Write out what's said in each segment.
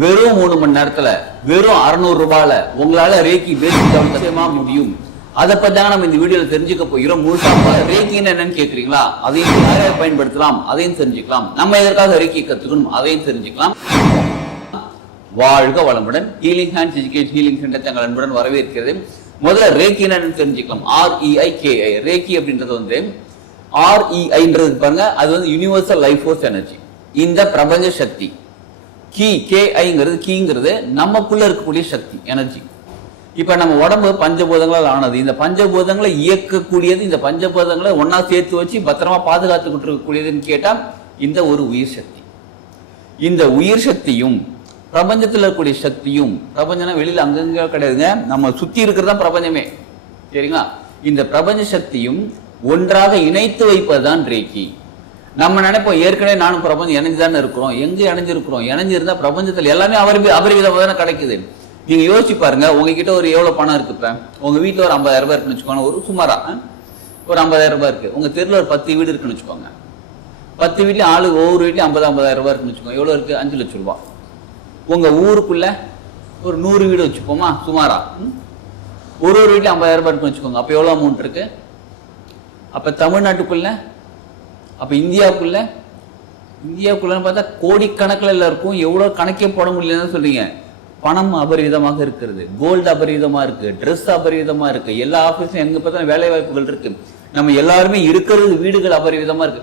வெறும் 3 மணி நேரத்துல வெறும் 600 ரூபாயில உங்களால ரேக்கி பேசிக் நிச்சயமா முடியும். அதை பத்தி தான் நம்ம இந்த வீடியோல தெரிஞ்சுக்க போகிறோம். முழுசா ரேக்கின்னு என்னன்னு கேக்குறீங்களா? அதையும் யாரையாவது பயன்படுத்தலாம், அதையும் தெரிஞ்சுக்கலாம். நம்ம எதற்காக ரேக்கி கத்துக்கணும், அதையும் தெரிஞ்சுக்கலாம். வாழ்க வளமுடன். Healing hands education healing centre தங்கள் அன்புடன் வரவேற்கிறது. முதல்ல ரேக்கி என்னன்னு தெரிஞ்சுக்கலாம். REIKI ரேக்கி அப்படின்றது REIன்றது பாருங்க, அது யூனிவர்சல் லைஃப் ஃபோர்ஸ் எனர்ஜி, இந்த பிரபஞ்ச சக்தி. KIங்கிறது கீங்கிறது நமக்குள்ள இருக்கக்கூடிய சக்தி, எனர்ஜி. இப்ப நம்ம உடம்பு பஞ்சபூதங்களால் ஆனது. இந்த பஞ்சபூதங்களை இயக்கக்கூடியது, இந்த பஞ்சபூதங்களை ஒன்னா சேர்த்து வச்சு பத்திரமா பாதுகாத்துக்கிட்டு இருக்கக்கூடியதுன்னு கேட்டா இந்த ஒரு உயிர் சக்தி. இந்த உயிர் சக்தியும் பிரபஞ்சத்தில் இருக்கக்கூடிய சக்தியும், பிரபஞ்சம்னா வெளியில அங்கங்க கிடையாதுங்க, நம்ம சுத்தி இருக்கிறதா பிரபஞ்சமே, சரிங்களா? இந்த பிரபஞ்ச சக்தியும் ஒன்றாக இணைத்து வைப்பதுதான் ரேக்கி. நம்ம நினைப்போம் ஏற்கனவே நானும் பிரபஞ்சம் இணைஞ்சுதானே இருக்கிறோம். எங்க இணைஞ்சிருக்கிறோம்? இணைஞ்சிருந்தா பிரபஞ்சத்துல எல்லாமே அபரிவிதமாக கிடைக்குது. நீங்க யோசிச்சு பாருங்க, உங்ககிட்ட ஒரு எவ்வளவு பணம் இருக்கு. இப்ப உங்க வீட்டுல ஒரு 50,000 ரூபாய் இருக்குன்னு வச்சுக்கோங்க, ஒரு சுமாரா ஒரு 50,000 ரூபாய் இருக்கு. உங்க தெருல ஒரு 10 வீடு இருக்குன்னு வச்சுக்கோங்க, 10 வீட்லயும் ஆளு ஒவ்வொரு வீட்லயும் 50,000 ரூபாய் இருக்குன்னு வச்சுக்கோங்க. எவ்வளவு இருக்கு? 5 லட்சம் ரூபாய். உங்க ஊருக்குள்ள ஒரு 100 வீடு வச்சுப்போமா, சுமாரா ஒரு வீட்லயும் 50,000 ரூபாய் இருக்குன்னு வச்சுக்கோங்க. அப்ப எவ்வளவு அமௌண்ட் இருக்கு? அப்ப தமிழ்நாட்டுக்குள்ள, அப்ப இந்தியாவுக்குள்ள பார்த்தா கோடிக்கணக்கில் இருக்கும். எவ்வளவு கணக்கே போட முடியலன்னு சொல்றீங்க. பணம் அபரிவிதமாக இருக்கிறது, கோல்டு அபரிவிதமா இருக்கு, ட்ரெஸ் அபரிவிதமா இருக்கு, எல்லா ஆபீஸும் எங்க பார்த்தா வேலை வாய்ப்புகள் இருக்கு. நம்ம எல்லாருமே இருக்கிறது வீடுகள் அபரிவிதமா இருக்கு.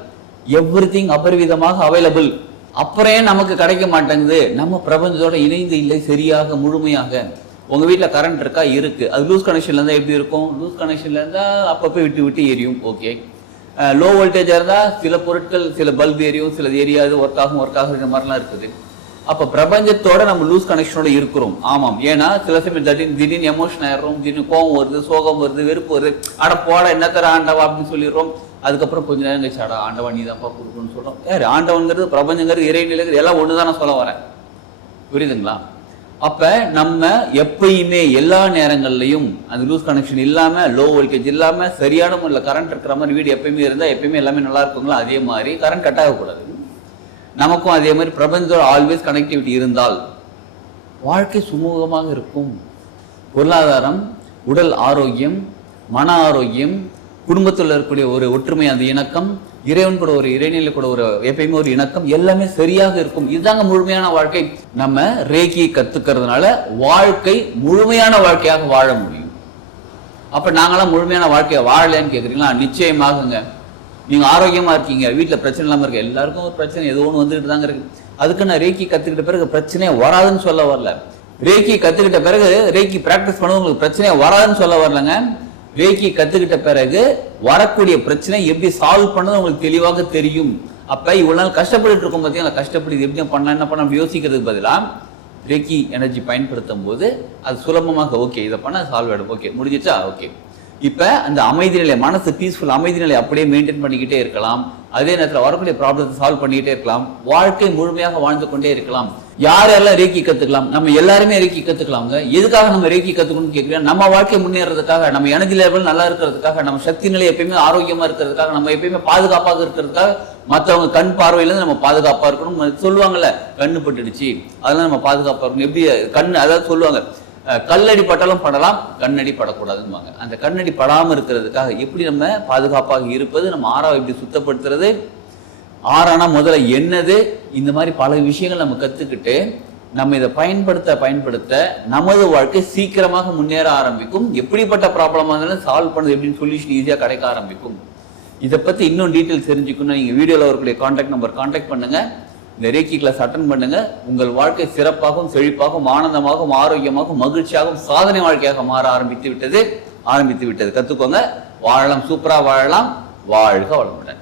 எவ்ரிதிங் அபரிவிதமாக அவைலபிள். அப்புறம் நமக்கு கிடைக்க மாட்டேங்குது. நம்ம பிரபஞ்சத்தோட இணைந்து இல்லை சரியாக முழுமையாக. உங்க வீட்டுல கரண்ட் இருக்கா? இருக்கு. அது லூஸ் கனெக்ஷன்ல இருந்தா எப்படி இருக்கும்? லூஸ் கனெக்ஷன்ல இருந்தா அப்பப்போ விட்டு விட்டு எரியும். ஓகே. லோ வோல்டேஜா இருந்தா சில பொருட்கள், சில பல்ப் எரியும், சில எரியாது, ஒர்க் ஆகும் இந்த மாதிரிலாம் இருக்குது. அப்ப பிரபஞ்சத்தோட நம்ம லூஸ் கனெக்ஷனோட இருக்கிறோம். ஆமாம். ஏன்னா சில சமயம் திடீர்னு எமோஷன் ஆயிடுறோம், திடீர்னு கோபம் வருது, சோகம் வருது, வெறுப்பு வருது. அட போட என்ன தர ஆண்டவா அப்படின்னு சொல்லிடுறோம். அதுக்கப்புறம் கொஞ்ச நேரம் கழிச்சு அடா ஆண்டவா நீ தான்ப்பா கொடுக்கணும்னு சொல்றோம். யாரு ஆண்டவன்கிறது, பிரபஞ்சங்கிறது, இறைநிலைங்கிறது எல்லாம் ஒண்ணுதான் நான் சொல்ல வரேன். புரியுதுங்களா? அப்ப நம்ம எப்பயுமே எல்லா நேரங்கள்லையும் அந்த லூஸ் கனெக்ஷன் இல்லாம, லோ வோல்டேஜ் இல்லாம, சரியான முறையில் கரண்ட் இருக்கிற மாதிரி வீடு எப்பயுமே இருந்தா எப்பயுமே எல்லாமே நல்லா இருக்குங்களா? அதே மாதிரி கரண்ட் கட் ஆகக்கூடாது. நமக்கும் அதே மாதிரி பிரபஞ்சத்தோட ஆல்வேஸ் கனெக்டிவிட்டி இருந்தால் வாழ்க்கை சுமூகமாக இருக்கும். பொருளாதாரம், உடல் ஆரோக்கியம், மன ஆரோக்கியம், குடும்பத்தில் இருக்கக்கூடிய ஒரு ஒற்றுமை, அந்த இணக்கம், இறைவன் கூட ஒரு இறைநிலை கூட ஒரு எப்பயுமே ஒரு இணக்கம், எல்லாமே சரியாக இருக்கும். இதுதாங்க முழுமையான வாழ்க்கை. நம்ம ரேக்கியை கத்துக்கிறதுனால வாழ்க்கை முழுமையான வாழ்க்கையாக வாழ முடியும். அப்ப நாங்களாம் முழுமையான வாழ்க்கையை வாழலைன்னு கேக்குறீங்களா? நிச்சயமாகுங்க. நீங்க ஆரோக்கியமா இருக்கீங்க, வீட்டுல பிரச்சனை இல்லாம இருக்கு. எல்லாருக்கும் ஒரு பிரச்சனை ஏதோ ஒன்று வந்துட்டு தாங்க இருக்கு. அதுக்கு நான் ரேக்கி கத்துக்கிட்ட பிறகு பிரச்சனையே வராதுன்னு சொல்ல வரல. ரேக்கி கத்துக்கிட்ட பிறகு ரேக்கி பிராக்டிஸ் பண்ண உங்களுக்கு பிரச்சனையே வராதுன்னு சொல்ல வரலங்க. ரேக்கி கத்துக்கிட்ட பிறகு வரக்கூடிய பிரச்சனை எப்படி சால்வ் பண்ணது உங்களுக்கு தெளிவாக தெரியும். அப்ப இவ்வளவு நாள் கஷ்டப்பட்டு இருக்கும் பார்த்தீங்களா, கஷ்டப்பட்டு எப்படி பண்ணலாம், என்ன பண்ண யோசிக்கிறதுக்கு பதிலா ரேக்கி எனர்ஜி பயன்படுத்தும் போது அது சுலபமாக ஓகே இதை பண்ண சால்வ் ஆயிடும். ஓகே முடிஞ்சிச்சா? ஓகே. இப்ப அந்த அமைதி நிலை, மனசு பீஸ்ஃபுல் அமைதி நிலை அப்படியே மெயின்டைன் பண்ணிக்கிட்டே இருக்கலாம். அதே நேரத்தில் வரக்கூடிய ப்ராப்ளத்தை சால்வ் பண்ணிக்கிட்டே இருக்கலாம். வாழ்க்கை முழுமையாக வாழ்ந்து கொண்டே இருக்கலாம். யாரெல்லாம் ரேக்கி கத்துக்கலாம்? நம்ம எல்லாருமே ரேக்கி கத்துக்கலாங்க. எதுக்காக நம்ம ரேக்கி கத்துக்கணும்னு கேட்கிறேன்? நம்ம வாழ்க்கை முன்னேறதுக்காக, நம்ம எனர்ஜி லெவல் நல்லா இருக்கிறதுக்காக, நம்ம சக்தி நிலை எப்பயுமே ஆரோக்கியமா இருக்கிறதுக்காக, நம்ம எப்பயுமே பாதுகாப்பாக இருக்கிறதுக்காக, மற்றவங்க கண் பார்வையிலிருந்து நம்ம பாதுகாப்பா இருக்கணும். சொல்லுவாங்கல்ல, கண்ணு பட்டுடுச்சு அதெல்லாம் நம்ம பாதுகாப்பா இருக்கணும். எப்படி கண், அதாவது சொல்லுவாங்க கல்லடி பட்டாலும் படலாம், கண்ணடி படக்கூடாதுன்னு. அந்த கண்ணடி படாம இருக்கிறதுக்காக எப்படி நம்ம பாதுகாப்பாக இருப்பது, நம்ம ஆறாவை எப்படி சுத்தப்படுத்துறது, ஆறானா முதல்ல என்னது, இந்த மாதிரி பல விஷயங்கள் நம்ம கத்துக்கிட்டு நம்ம இதை பயன்படுத்த நமது வாழ்க்கை சீக்கிரமாக முன்னேற ஆரம்பிக்கும். எப்படிப்பட்ட ப்ராப்ளமா இருந்தாலும் சால்வ் பண்ணது எப்படின்னு சொல்யூஷன் ஈஸியா கிடைக்க ஆரம்பிக்கும். இதை பத்தி இன்னும் டீட்டெயில் தெரிஞ்சுக்கணும், நீங்க வீடியோல வரக்கூடிய கான்டாக்ட் நம்பர் கான்டாக்ட் பண்ணுங்க. இந்த ரேக்கி கிளாஸ் அட்டன் பண்ணுங்க. உங்கள் வாழ்க்கை சிறப்பாகவும், செழிப்பாகவும், ஆனந்தமாகவும், ஆரோக்கியமாகவும், மகிழ்ச்சியாகவும், சாதனை வாழ்க்கையாக மாற ஆரம்பித்து விட்டது. கத்துக்கோங்க. வாழலாம், சூப்பரா வாழலாம். வாழ்க வளமுடன்.